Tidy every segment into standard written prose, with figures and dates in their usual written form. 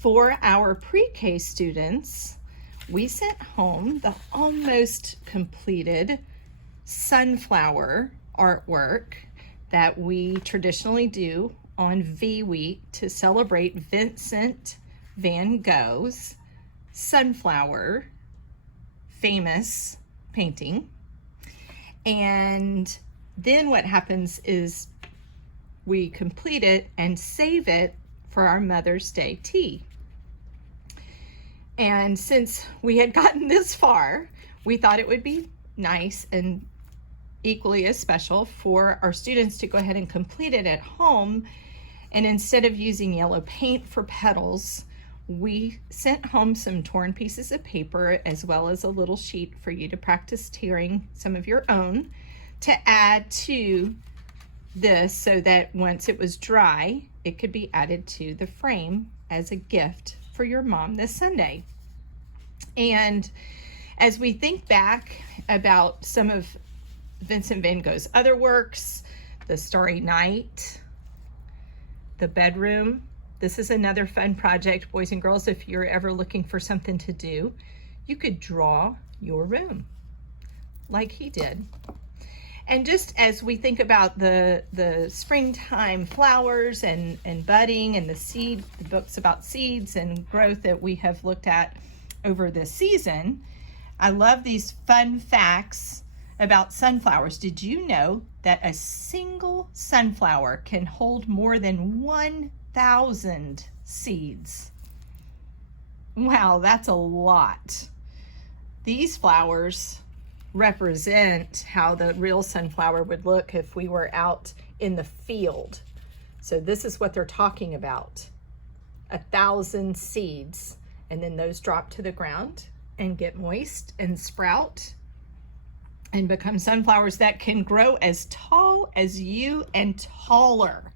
For our pre-K students, we sent home the almost completed sunflower artwork that we traditionally do on V Week to celebrate Vincent van Gogh's sunflower famous painting. And then what happens is we complete it and save it for our Mother's Day tea. And since we had gotten this far, we thought it would be nice and equally as special for our students to go ahead and complete it at home. And instead of using yellow paint for petals, we sent home some torn pieces of paper as well as a little sheet for you to practice tearing some of your own to add to this, so that once it was dry, it could be added to the frame as a gift for your mom this Sunday. And as we think back about some of Vincent van Gogh's other works, the Starry Night, the bedroom, this is another fun project, boys and girls. If you're ever looking for something to do, you could draw your room like he did. And just as we think about the springtime flowers and budding and the books about seeds and growth that we have looked at over this season, I love these fun facts about sunflowers. Did you know that a single sunflower can hold more than 1,000 seeds? Wow, that's a lot. These flowers represent how the real sunflower would look if we were out in the field. So this is what they're talking about. 1,000 seeds, and then those drop to the ground and get moist and sprout and become sunflowers that can grow as tall as you and taller.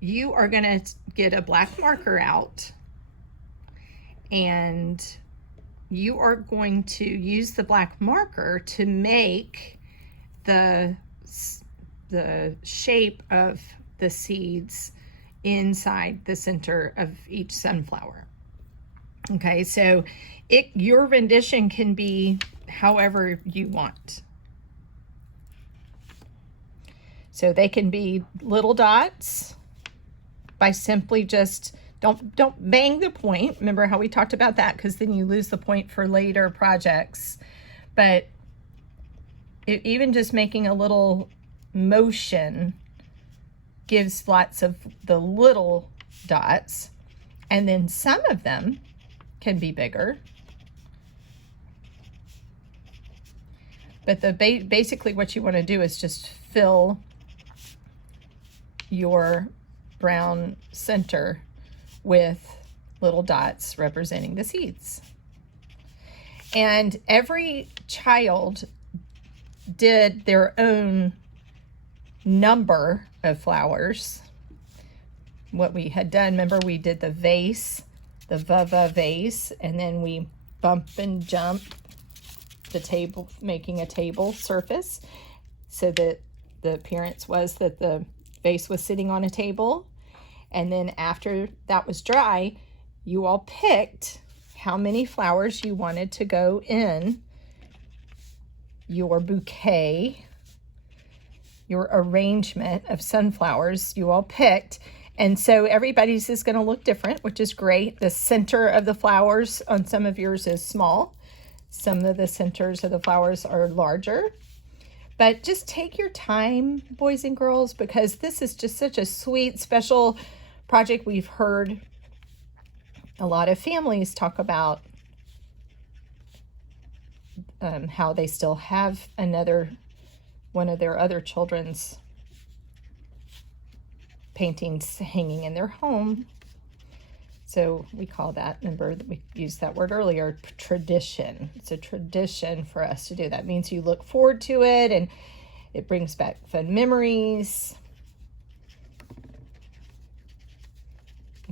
You are going to get a black marker out, and you are going to use the black marker to make the shape of the seeds inside the center of each sunflower. Okay, so your rendition can be however you want. So they can be little dots by simply just don't bang the point. Remember how we talked about that, because then you lose the point for later projects. But even just making a little motion gives lots of the little dots, and then some of them can be bigger. But basically what you want to do is just fill your brown center with little dots representing the seeds. And every child did their own number of flowers. What we had done, remember, we did the vase, the va-va vase, and then we bump and jump the table, making a table surface, so that the appearance was that the vase was sitting on a table. And then after that was dry, you all picked how many flowers you wanted to go in your bouquet, your arrangement of sunflowers you all picked. And so everybody's is going to look different, which is great. The center of the flowers on some of yours is small. Some of the centers of the flowers are larger. But just take your time, boys and girls, because this is just such a sweet, special project. We've heard a lot of families talk about how they still have one of their other children's paintings hanging in their home. So we call that, remember that we used that word earlier, tradition. It's a tradition for us to do. That means you look forward to it and it brings back fun memories.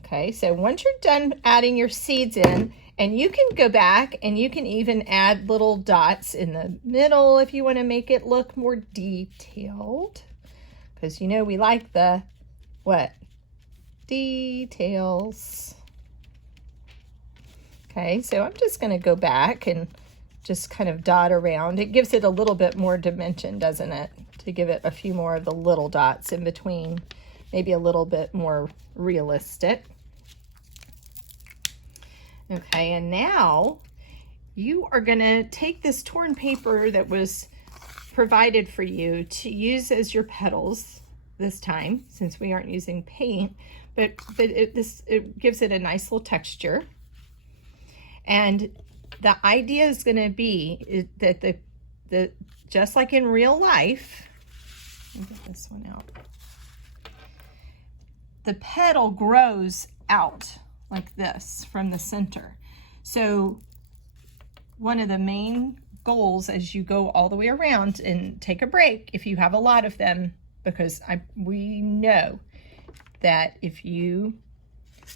Okay, so once you're done adding your seeds in, and you can go back and you can even add little dots in the middle if you want to make it look more detailed. Because you know we like the what? Details. Okay, so I'm just going to go back and just kind of dot around. It gives it a little bit more dimension, doesn't it? To give it a few more of the little dots in between, maybe a little bit more realistic. Okay, and now you are going to take this torn paper that was provided for you to use as your petals this time, since we aren't using paint, but it gives it a nice little texture. And the idea is going to be that the just like in real life, let me get this one out. The petal grows out like this from the center. So one of the main goals as you go all the way around, and take a break if you have a lot of them, because we know that if you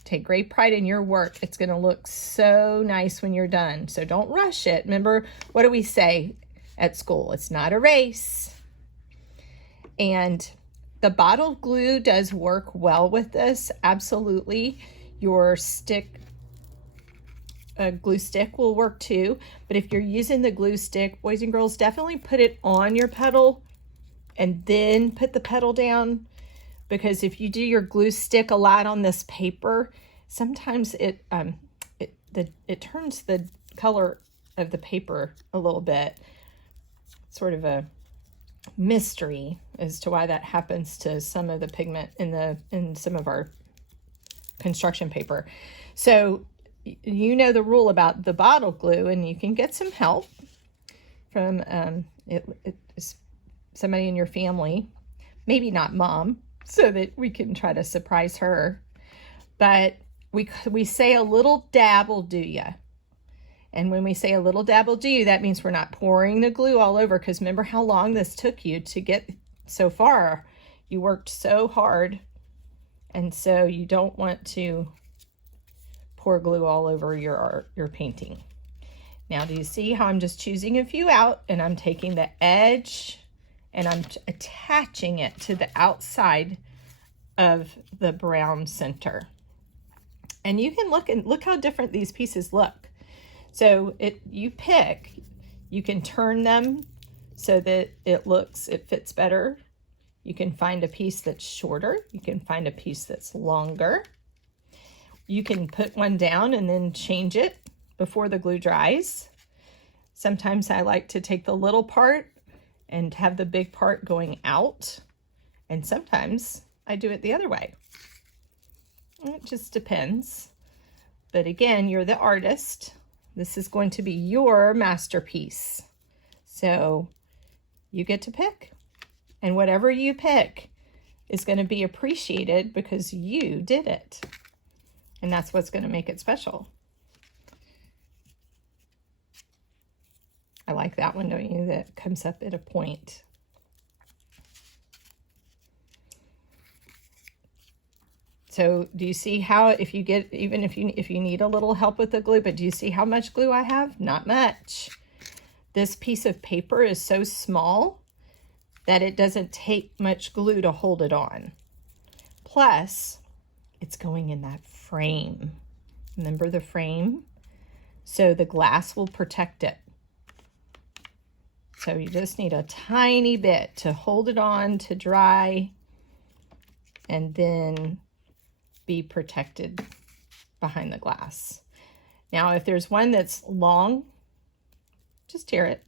take great pride in your work, it's going to look so nice when you're done. So don't rush it. Remember, what do we say at school? It's not a race. And the bottled glue does work well with this, absolutely. Your glue stick will work too, but if you're using the glue stick, boys and girls, definitely put it on your petal and then put the petal down, because if you do your glue stick a lot on this paper, sometimes it turns the color of the paper a little bit. Sort of a mystery as to why that happens to some of the pigment in some of our construction paper. So you know the rule about the bottle glue, and you can get some help from somebody in your family, maybe not mom, so that we can try to surprise her. But we say a little dab will do ya. And when we say a little dab will do you, that means we're not pouring the glue all over, because remember how long this took you to get so far. You worked so hard, and so you don't want to pour glue all over your painting. Now, do you see how I'm just choosing a few out, and I'm taking the edge and I'm attaching it to the outside of the brown center. And you can look how different these pieces look. So you can turn them so that it fits better. You can find a piece that's shorter. You can find a piece that's longer. You can put one down and then change it before the glue dries. Sometimes I like to take the little part and have the big part going out. And sometimes I do it the other way. It just depends. But again, you're the artist. This is going to be your masterpiece. So you get to pick. And whatever you pick is going to be appreciated because you did it. And that's what's going to make it special. I like that one, don't you? That comes up at a point. So do you see how, if you need a little help with the glue, but do you see how much glue I have? Not much. This piece of paper is so small that it doesn't take much glue to hold it on. Plus, it's going in that frame. Remember the frame? So the glass will protect it. So you just need a tiny bit to hold it on to dry and then be protected behind the glass. Now, if there's one that's long, just tear it.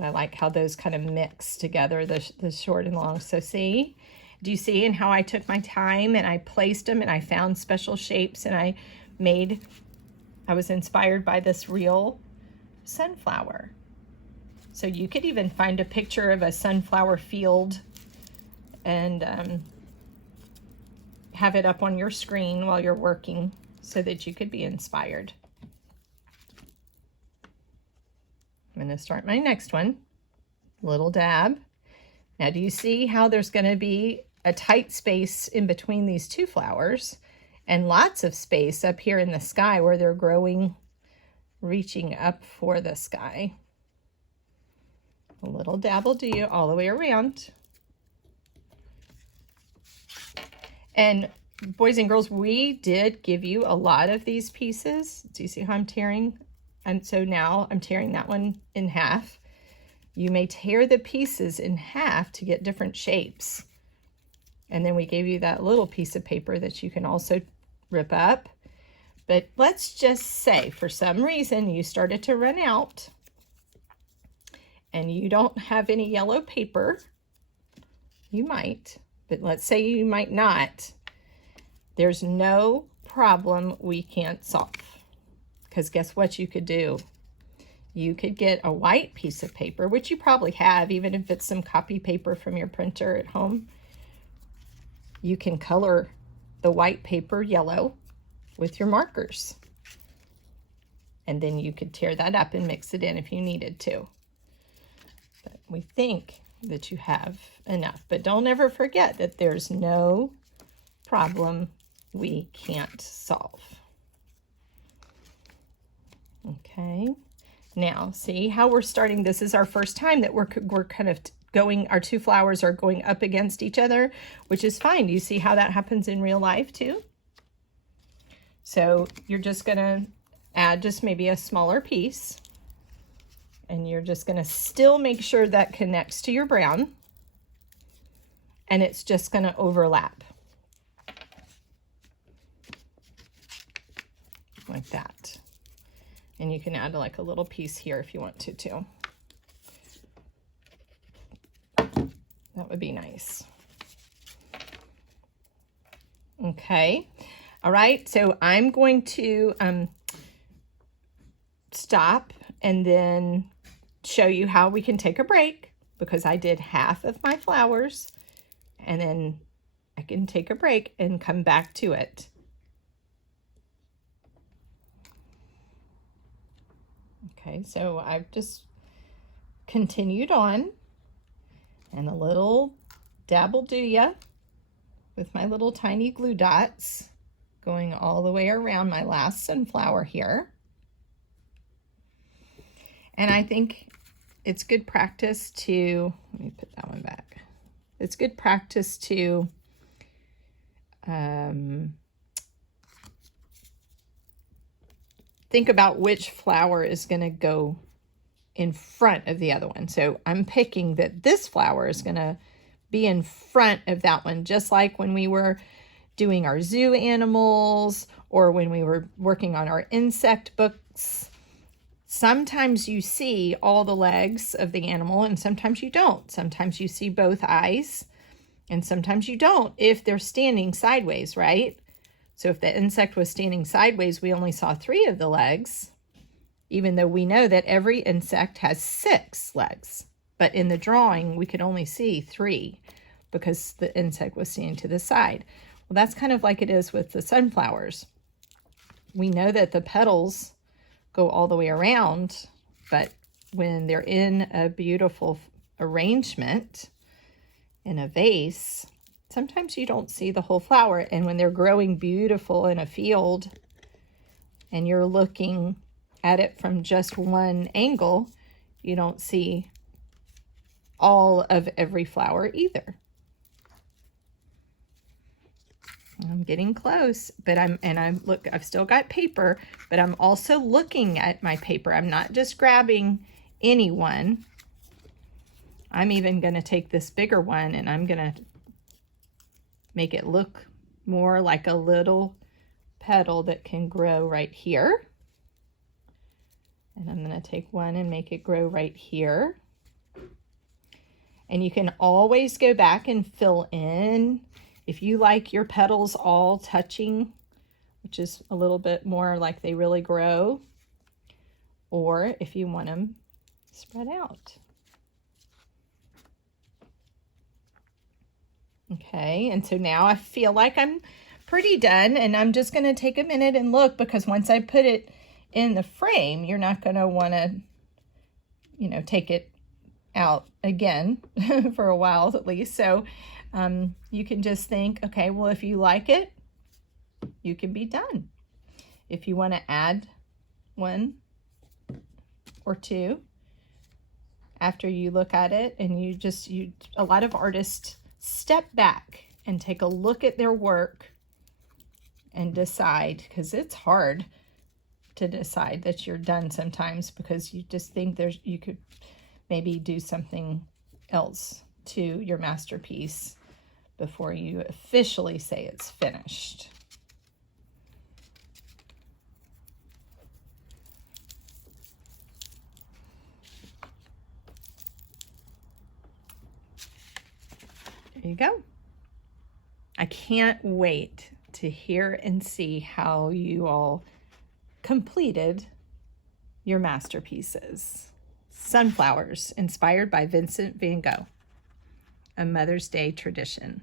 I like how those kind of mix together, the short and long. So see, do you see in how I took my time and I placed them and I found special shapes and I was inspired by this real sunflower. So you could even find a picture of a sunflower field and have it up on your screen while you're working so that you could be inspired. I'm going to start my next one. Little dab. Now, do you see how there's going to be a tight space in between these two flowers and lots of space up here in the sky where they're growing, reaching up for the sky? A little dab will do you all the way around. And boys and girls, we did give you a lot of these pieces. Do you see how I'm tearing? And so now I'm tearing that one in half. You may tear the pieces in half to get different shapes. And then we gave you that little piece of paper that you can also rip up. But let's just say for some reason you started to run out and you don't have any yellow paper. You might, but let's say you might not. There's no problem we can't solve. Because guess what you could do? You could get a white piece of paper, which you probably have, even if it's some copy paper from your printer at home. You can color the white paper yellow with your markers. And then you could tear that up and mix it in if you needed to. But we think that you have enough. But don't ever forget that there's no problem we can't solve. Okay. Now, see how we're starting? This is our first time that we're kind of going, our two flowers are going up against each other, which is fine. Do you see how that happens in real life too? So you're just going to add just maybe a smaller piece, and you're just going to still make sure that connects to your brown, and it's just going to overlap like that. And you can add like a little piece here if you want to too. That would be nice. Okay. All right. So I'm going to stop and then show you how we can take a break, because I did half of my flowers, and then I can take a break and come back to it. Okay, so I've just continued on, and a little dabble do ya with my little tiny glue dots going all the way around my last sunflower here. And I think it's good practice to, let me put that one back. It's good practice to think about which flower is going to go in front of the other one. So I'm picking that this flower is going to be in front of that one, just like when we were doing our zoo animals or when we were working on our insect books. Sometimes you see all the legs of the animal and sometimes you don't. Sometimes you see both eyes and sometimes you don't if they're standing sideways, right? So if the insect was standing sideways, we only saw 3 of the legs, even though we know that every insect has 6 legs. But in the drawing, we could only see 3 because the insect was standing to the side. Well, that's kind of like it is with the sunflowers. We know that the petals go all the way around, but when they're in a beautiful arrangement in a vase, sometimes you don't see the whole flower. And when they're growing beautiful in a field and you're looking at it from just one angle, you don't see all of every flower either. I'm getting close, but I've still got paper, but I'm also looking at my paper. I'm not just grabbing any one. I'm even going to take this bigger one and I'm going to make it look more like a little petal that can grow right here. And I'm going to take one and make it grow right here. And you can always go back and fill in. If you like your petals all touching, which is a little bit more like they really grow, or if you want them spread out. Okay, and so now I feel like I'm pretty done, and I'm just going to take a minute and look, because once I put it in the frame, you're not going to want to, take it out again for a while at least. So you can just think, okay, well, if you like it, you can be done. If you want to add 1 or 2 after you look at it, and a lot of artists step back and take a look at their work and decide, because it's hard to decide that you're done sometimes, because you just think you could maybe do something else to your masterpiece before you officially say it's finished. There you go. I can't wait to hear and see how you all completed your masterpieces. Sunflowers, inspired by Vincent van Gogh, a Mother's Day tradition.